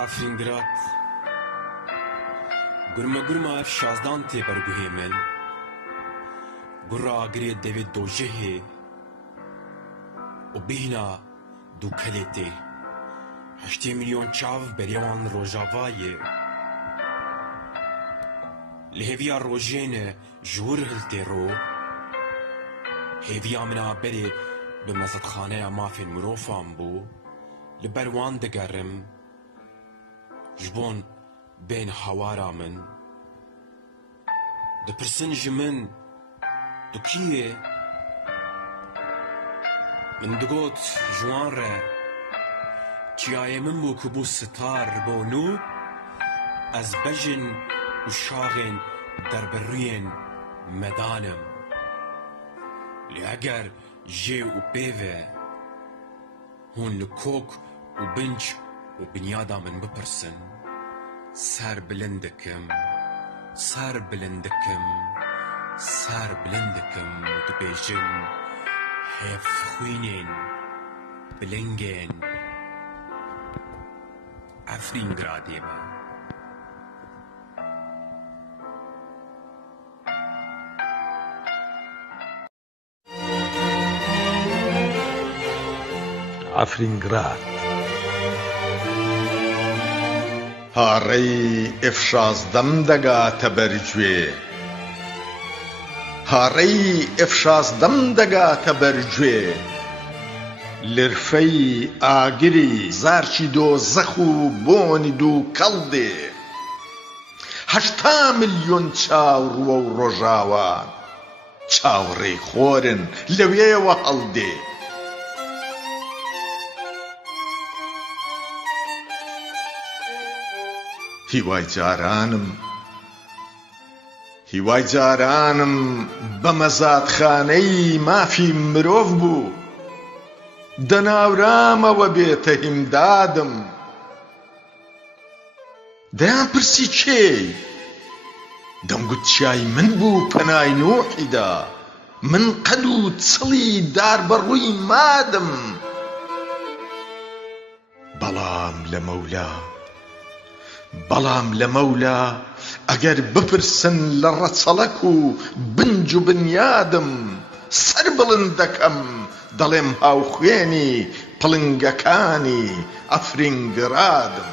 ئافرینگرات گورمە گورمە شازدان تێبەرگوهێ من گوڕا گرێت دەوێت دۆژەهێ و بهینا دوو کەلێ تێ 8 ملیۆن چاو بەرێوان ڕۆژاڤایێ لە هێڤیا ڕۆژێنە ji wir hiltê ro hêviya min a berê bi mezidxaneya mafên mirovan bû li ber wan digerim ji bon bên hewara min dipirsin ji min tu kî yê min digot ji wan re çiyayê min bû ku bû sitar bo nû ez bejin û şaxên derberûyên medanim lê eger jê û pêve hûn li kok û binc û binyada min bipirsin ser bilind dikim ser bilind dikim ser bilind dikim û dibêjim hevxwînên bilingên Efrîngradê me. ئەفرینگراد هاڕەی ئێف-16 دەگاتە بەرگوێ هاڕەی ئێف-16 دەگاتە بەرگوێ لرفەی ئاگری زارچی دۆزەخ و بۆنی دوو کەڵدێ 8 ملیۆن چاوڕوە و ڕۆژاوان چاوەڕێی خۆرن لەوێیەوە هەڵدێ هیوای جارانم بە مەزادخانەی مافی مرۆڤ بوو دەناورامەوە بێتە هیمدادم دەیان پرسی کێی دەمگوت چیای من بوو پەنای نوحیدا من قەد و چڵی دار بەڕووی مادم بەڵام لە مەولا ئەگەر بپرسن لە ڕەچەڵەک و بنج و بنیادم سەر بڵند دەکەم دەڵێم هاوخوێنی پڵنگەکانی ئەفرینگرادم